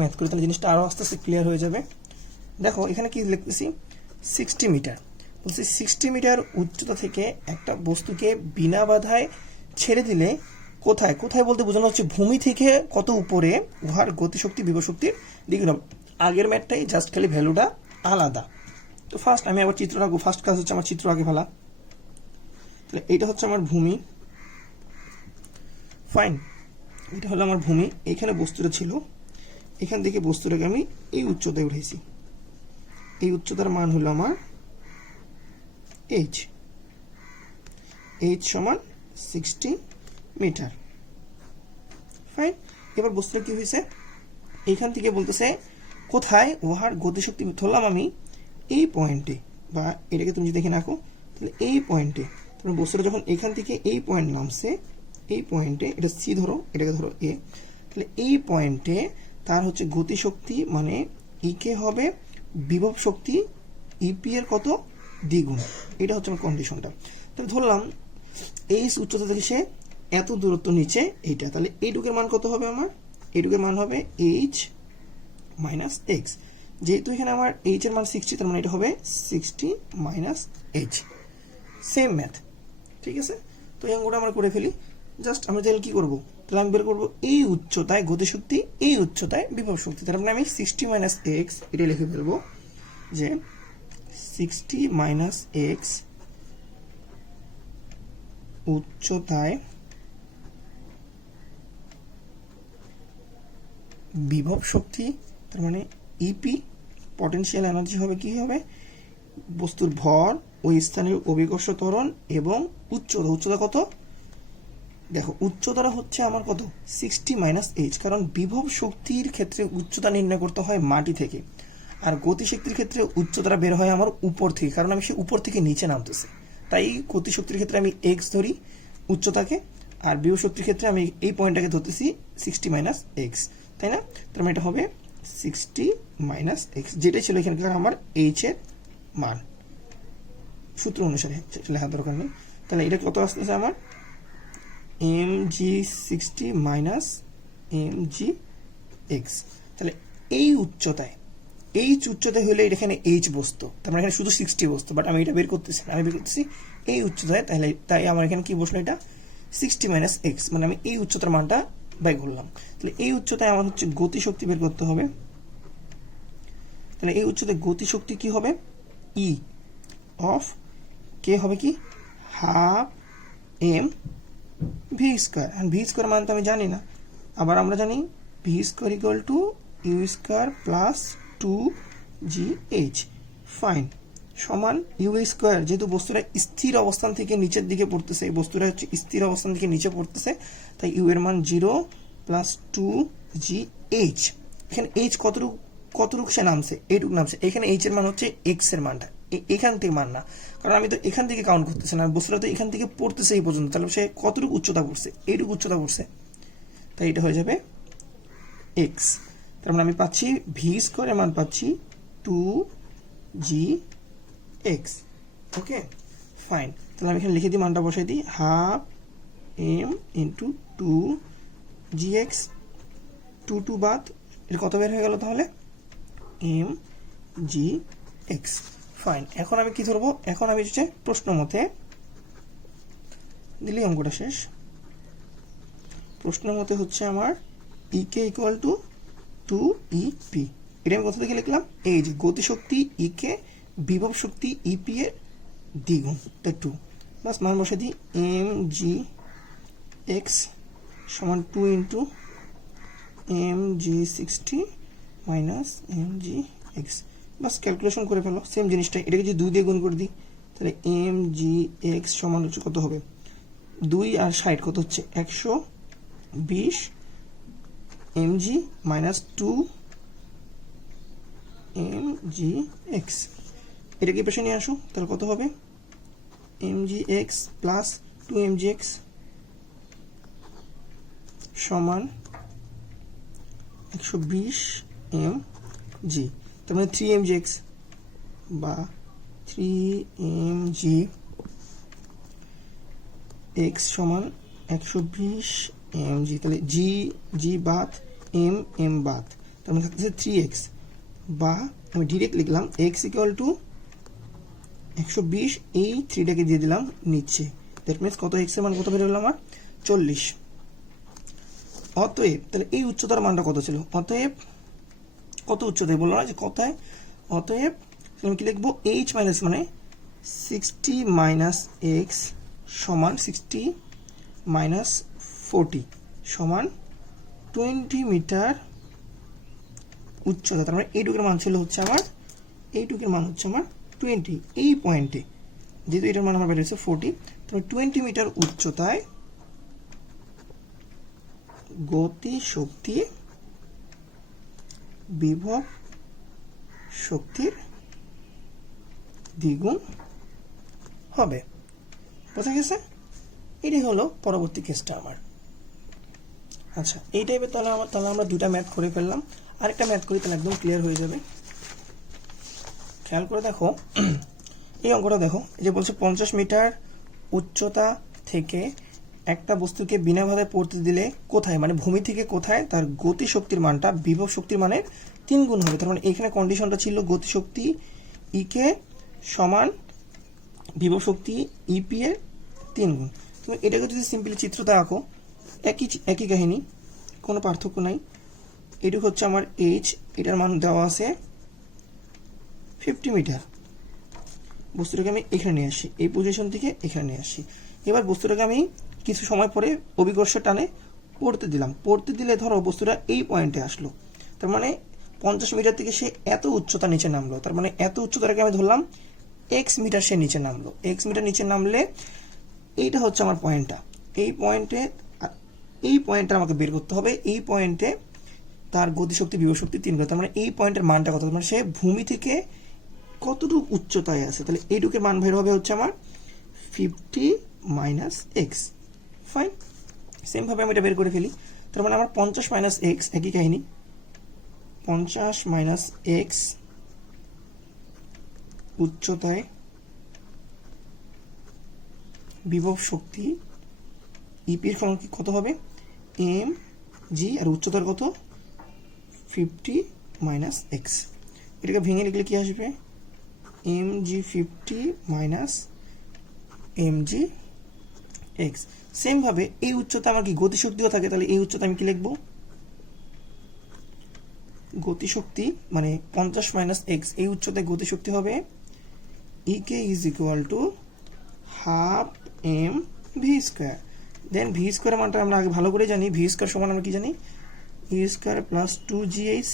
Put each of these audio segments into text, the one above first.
Math করি তাহলে জিনিসটা আরও আস্তে আস্তে ক্লিয়ার হয়ে যাবে। দেখো এখানে কি লিখতেছি, 60 মিটার বলছি, 60 মিটার উচ্চতা থেকে একটা বস্তুকে বিনা বাধায় ছেড়ে দিলে কোথায়, কোথায় বলতে বোঝানো হচ্ছে ভূমি থেকে কত উপরে উহার গতিশক্তি বিভবশক্তির দ্বিগুণ। আগের ম্যাথটাই জাস্ট খালি ভ্যালুটা আলাদা। তো ফার্স্ট আমি আবার চিত্র রাখবো, ফার্স্ট কাজ হচ্ছে আমার চিত্র আগে ফেলা। তাহলে এইটা হচ্ছে আমার ভূমি, ফাইন, এটা হলো আমার ভূমি। এখানে বস্তুটা ছিল, এখান থেকে বস্তুটাকে আমি এই উচ্চতায় উঠেছি, এই উচ্চতার মান হলো আমার এইচ, এইচ সমান 60 মিটার, ফাইন। এবার বস্তুটা কি হয়েছে, এইখান থেকে বলতেছে কোথায় উহার গতিশক্তি ধরলাম আমি এই পয়েন্টে, বা এটাকে তুমি যদি দেখে রাখো তাহলে এই পয়েন্টে, তাহলে বস্তুটা যখন এখান থেকে এই পয়েন্ট নামছে, এই পয়েন্টে, এটা সি ধরো, এটাকে ধরো এ, তাহলে এই পয়েন্টে তার হচ্ছে গতিশক্তি মানে ইকে হবে বিভব শক্তি ইপি এর কত দ্বিগুণ, এটা হচ্ছে আমার কন্ডিশনটা। তাহলে ধরলাম এই উচ্চতা থেকে সে এত দূরত্ব নিচে এইটা, তাহলে এইটুকের মান কত হবে আমার, এইটুকের মান হবে এইচ মাইনাস এক্স। যেহেতু এখানে আমার এইচ এর মান 60, তার মানে এটা হবে 60 মাইনাস এইচ। সেম ম্যাথ, ঠিক আছে। তো এই অঙ্কটা আমরা করে ফেলি। জাস্ট আমরা তাহলে কি করবো, তাহলে আমি বের করবো এই উচ্চতায় গতিশক্তি, এই উচ্চতায় বিভব শক্তি। তার মানে আমি 60 মাইনাস এক্স এটা লিখে ফেলবো যে 60 মাইনাস এক্স উচ্চতায় বিভব শক্তি, তার মানে ইপি পটেনশিয়াল এনার্জি হবে কি হবে, বস্তুর ভর, ওই স্থানের অভিকর্ষ ত্বরণ এবং উচ্চতা, উচ্চতা কত দেখো, উচ্চতাটা হচ্ছে আমার কত 60 মাইনাস এইচ, কারণ বিভব শক্তির ক্ষেত্রে উচ্চতা নির্ণয় করতে হয় মাটি থেকে, আর গতিশক্তির ক্ষেত্রে উচ্চতাটা বের হয় আমার উপর থেকে, কারণ আমি সে উপর থেকে নিচে নামতেছি। তাই গতিশক্তির ক্ষেত্রে আমি এক্স ধরি উচ্চতাকে, আর বিভব শক্তির ক্ষেত্রে আমি এই পয়েন্টটাকে ধরতেছি 60 মাইনাস এক্স, তাই না। তার মানে এটা হবে 60 মাইনাস এক্স, যেটাই ছিল এখানকার আমার এইচ এর মান, সূত্র অনুসারে লেখা দরকার নেই। তাহলে এটা কত আসতেছে আমার M G 60 minus M G X. তাহলে এই উচ্চতায়, এইচ উচ্চতায় হলে এখানে এইচ বসতো, তার মানে এখানে শুধু 60 বসতো, বাট আমি এটা বের করতেছি না, আমি বের করতেছি এই উচ্চতায়। তাহলে তাই আমার এখানে কি বসলো, এটা 60 মাইনাস এক্স, মানে আমি এই উচ্চতার মানটা বাই করলাম। তাহলে এই উচ্চতায় আমার হচ্ছে গতিশক্তি বের করতে হবে। তাহলে এই উচ্চতায় গতিশক্তি কি হবে, ই অফ কে হবে কি হাফ এম ভি স্কোয়ার। আর ভি স্কোয়ার মান তো আমি জানি না, আবার আমরা জানি V square equal to U square plus 2GH, fine, সমান ইউ স্কোয়ার। যেহেতু বস্তুটা স্থির অবস্থান থেকে নিচের দিকে পড়তেছে, এই বস্তুটা হচ্ছে স্থির অবস্থান থেকে নিচে পড়তেছে, তাই ইউ এর মান 0 প্লাস 2GH। এখানে এইচ কতটুকু সে নামছে, এইটুকু নামছে, এখানে এইচ এর মান হচ্ছে এক্স এর মানটা, এখান থেকে মান না, কারণ আমি তো এখান থেকে কাউন্ট করতেছি না, বস্তুটা তো এখান থেকে পড়তেছে এই পর্যন্ত, তাহলে সে কতটুকু উচ্চতা পড়ছে, এইটুকু উচ্চতা পড়ছে, তাই এটা হয়ে যাবে এক্স। তার মানে আমি পাচ্ছি ভি স্কোয়ারের মান পাচ্ছি 2GX, ওকে ফাইন। তাহলে আমি এখানে লিখে দিই, মানটা বসাই দিই, হাফ এম ইন্টু 2GX, 2 বাদ, এটা কত বের হয়ে গেল তাহলে MGX, ফাইন। এখন আমি কি ধরবো, এখন আমি হচ্ছে প্রশ্ন মতে দিলেই অঙ্কটা শেষ। প্রশ্ন মতে হচ্ছে আমার ইকে ইকুয়াল টু 2EP, এটা আমি কোথা থেকে লিখলাম, এই যে গতিশক্তি ইকে বিভব শক্তি ইপি এর দ্বিগুণ, তাই 2, বাস মান বসে দিই MGX সমান 2 ইন্টু MG60 মাইনাস MGX, বাস ক্যালকুলেশন করে ফেলো, সেম জিনিসটা, এটাকে যদি 2 দিয়ে গুণ করে দিই তাহলে MGX সমান হচ্ছে কত হবে, 2 আর 60 কত হচ্ছে 120 mg মাইনাস 2 mgx, এটা কি পাশে নিয়ে আসো, তাহলে কত হবে mgx প্লাস 2 mgx সমান 120 mg, তার মানে 3 mgx বা 3 mgx সমান 120 mg। তাহলে জি বাদ এম বাদ, তার মানে থাকতেছে 3x, বা আমি ডিরেক্ট লিখলাম x ইকুয়াল টু 120, এই 3টাকে দিয়ে দিলাম নিচে। দ্যাট মিনস কত x এর মান কত বের হলো আমার 40। অতএব তাহলে এই উচ্চতার মানটা কত ছিল, অতএব কত উচ্চতায় বললো না যে কোথায়, অতএব আমি কি লিখবো h মাইনাস মানে 60 মাইনাস এক্স সমান 60 মাইনাস 40 সমান 20 মিটার উচ্চতা। তার মানে এইটুকুর মান ছিল হচ্ছে আমার, এইটুকুর মান হচ্ছে আমার 20, এই পয়েন্টে যেহেতু এটার মান আমার বেরিয়েছে 40, তাহলে 20 মিটার উচ্চতায় গতি শক্তি বিভব শক্তির দ্বিগুণ হবে। বোঝা গেছে? এটাই হলো পরবর্তী কেসটা আমার। আচ্ছা, এই টাইপের তাহলে আমরা দুটা ম্যাথ করে ফেললাম। আরেকটা ম্যাথ করি, তাহলে একদম ক্লিয়ার হয়ে যাবে। খেয়াল করে দেখো এই অঙ্কটা দেখো, এই যে বলছে 50 মিটার উচ্চতা থেকে একটা বস্তুকে বিনা বাধায় পড়তে দিলে কোথায়, মানে ভূমি থেকে কোথায় তার গতি শক্তির মানটা বিভব শক্তির মানের 3 গুণ হবে। তার মানে এখানে কন্ডিশনটা ছিল গতি শক্তি ইকে সমান বিভব শক্তি ইপি এর 3 গুণ। তুমি এটাকে যদি সিম্পলি চিত্রটা আঁকো, একই কাহিনী, কোনো পার্থক্য নাই। এটুকু হচ্ছে আমার এইচ, এটার মান দেওয়া আছে 50 মিটার। বস্তুটাকে আমি এখানে নিয়ে আসি, এই পজিশন থেকে এখানে নিয়ে আসি। এবার বস্তুটাকে আমি কিছু সময় পরে অভিকর্ষ টানে পড়তে দিলাম, পড়তে দিলে ধরো বস্তুটা এই পয়েন্টে আসলো। তার মানে 50 মিটার থেকে সে এত উচ্চতা নিচে নামলো, তার মানে এত উচ্চতাটাকে আমি ধরলাম x মিটার সে নিচে নামলো। x মিটার নিচে নামলে এইটা হচ্ছে আমার পয়েন্টটা, এই পয়েন্টটা আমাকে বের করতে হবে। এই পয়েন্টে তার গতিশক্তি বিভব শক্তি 3 গুণ। তার মানে এই পয়েন্টের মানটা কত, মানে সে ভূমি থেকে কতটুকু উচ্চতায় আছে, তাহলে এইটুকের মান বের হবে হচ্ছে আমার 50 মাইনাস এক্স। ফাইন, সেম ভাবে আমি এটা বের করে ফেলি। তার মানে আমার 50 মাইনাস এক্স, একই কাহিনী, 50 মাইনাস এক্স উচ্চতায় বিভব শক্তি ইপির সমান কত হবে এম জি, আর উচ্চতার কত 50 মাইনাস এক্স। এটাকে ভেঙে লিখলে কি আসবে M G 50 minus M G X. Same ভাবে এই উচ্চতা আমার কি গতিশক্তিও থাকে, তাহলে এই উচ্চতা আমি কি লিখবো গতিশক্তি মানে 50 মাইনাস এক্স, এই উচ্চতায় গতিশক্তি হবে E K is equal to half M V square. Then V স্কোয়ারের মানটা আমরা আগে ভালো করে জানি, ভি স্কোয়ার সমান আমরা কি জানি ই স্কোয়ার প্লাস 2gh।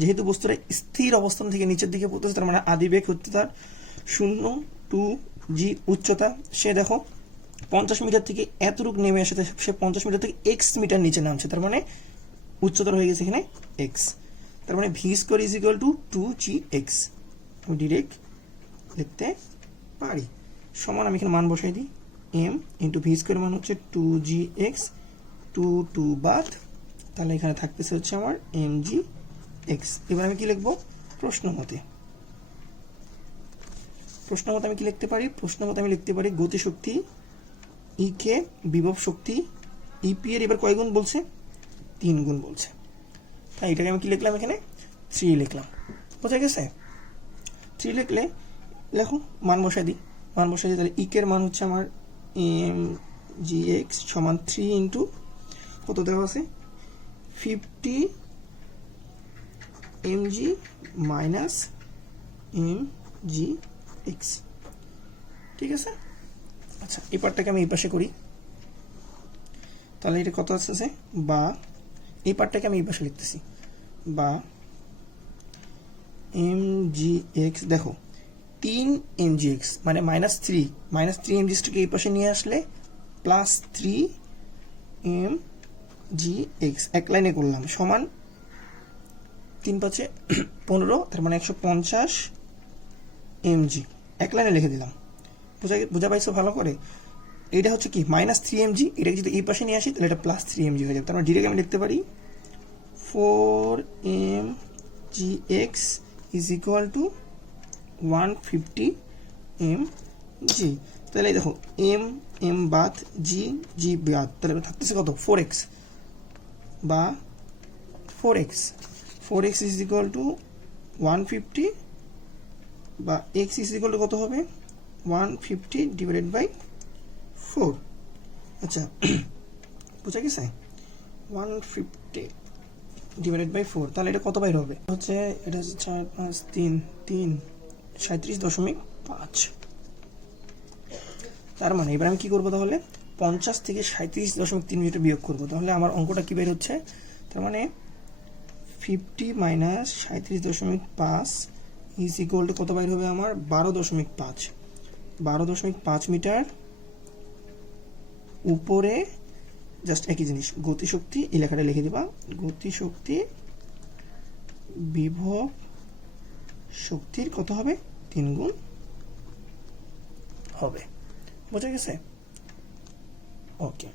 যেহেতু বস্তুটা স্থির অবস্থান থেকে নিচের দিকে পড়তেছে, তার মানে আদিবেগ হচ্ছে তার 0 2g উচ্চতা। সে দেখো 50 মিটার থেকে এতটুকু নেমে আসে, সে 50 মিটার থেকে এক্স মিটার নিচে নামছে, তার মানে উচ্চতার হয়ে গেছে এখানে এক্স। তার মানে V square is equal two 2gx, আমি ডিরেক্ট লিখতে পারি। সমান আমি এখানে মান বসাই দিই, এম ইন্টু ভি স্কোয়ার মান হচ্ছে 2gx, 2 বাদ, তাহলে এখানে থাকতেছে হচ্ছে আমার এম জি এক্স। এবার আমি কি লিখবো প্রশ্ন মতে আমি কি লিখতে পারি, প্রশ্ন মতে আমি লিখতে পারি গতিশক্তি ই কে বিভব শক্তি ইপি এর এবার কয় গুণ বলছে 3 গুণ বলছে, তাই এটাকে আমি কি লিখলাম এখানে 3 লিখলাম। বোঝা গেছে? 3 লিখলে লেখো মান বসাই দিই, তাহলে ই কে এর মান হচ্ছে আমার এম জি এক্স সমান 3 ইন্টু কত দেওয়া আছে 50 mg minus M G X. ঠিক আছে? আচ্ছা, এই পার্টটাকে আমি এই পাশে করি, তাহলে এটা কত আসছে, বা এই পার্টটাকে আমি এই পাশে লিখতেছি, বা এম জি এক্স দেখো 3 mgx মানে -3 mgxটাকে এই পাশে নিয়ে আসলে প্লাস 3 mgx এক লাইনে করলাম সমান 3 5 15, তার মানে 150 mg এক লাইনে লিখে দিলাম। বুঝা পাইছো ভালো করে? এটা হচ্ছে কি -3 mg, এটাকে যদি এই পাশে নিয়ে আসি তাহলে এটা +3 mg হয়ে যাবে। তার মানে ডিরেক্ট আমি লিখতে পারি 4 mgx is equal two 150 mg। তাহলে দেখো m বাদ g বাদ, তাহলে থাকতেছে কত 4x বা 4x। 4x is equal two 150 বা x ইজ ইকুয়াল টু কত হবে 150 ডিভাইডেড বাই 4। আচ্ছা বুঝা গেছে 150 ডিভাইডেড বাই 4, তাহলে এটা কত বাইর হবে হচ্ছে এটা হচ্ছে 4 5 3 3 37.5। তার মানে এবার আমি কি করবো তাহলে 50 থেকে 37.3 মিটার বিয়োগ করবো, তাহলে আমার অঙ্কটা কি বের হচ্ছে, তার মানে 50 মাইনাস 37.5 ইজ ইকুয়াল টু কত বাইর হবে আমার 12.5 মিটার উপরে। জাস্ট একই জিনিস গতিশক্তি, এই লেখাটা লিখে দিবা, গতিশক্তি বিভব শক্তির কত হবে 3 গুণ হবে। বোঝা গেছে? ওকে।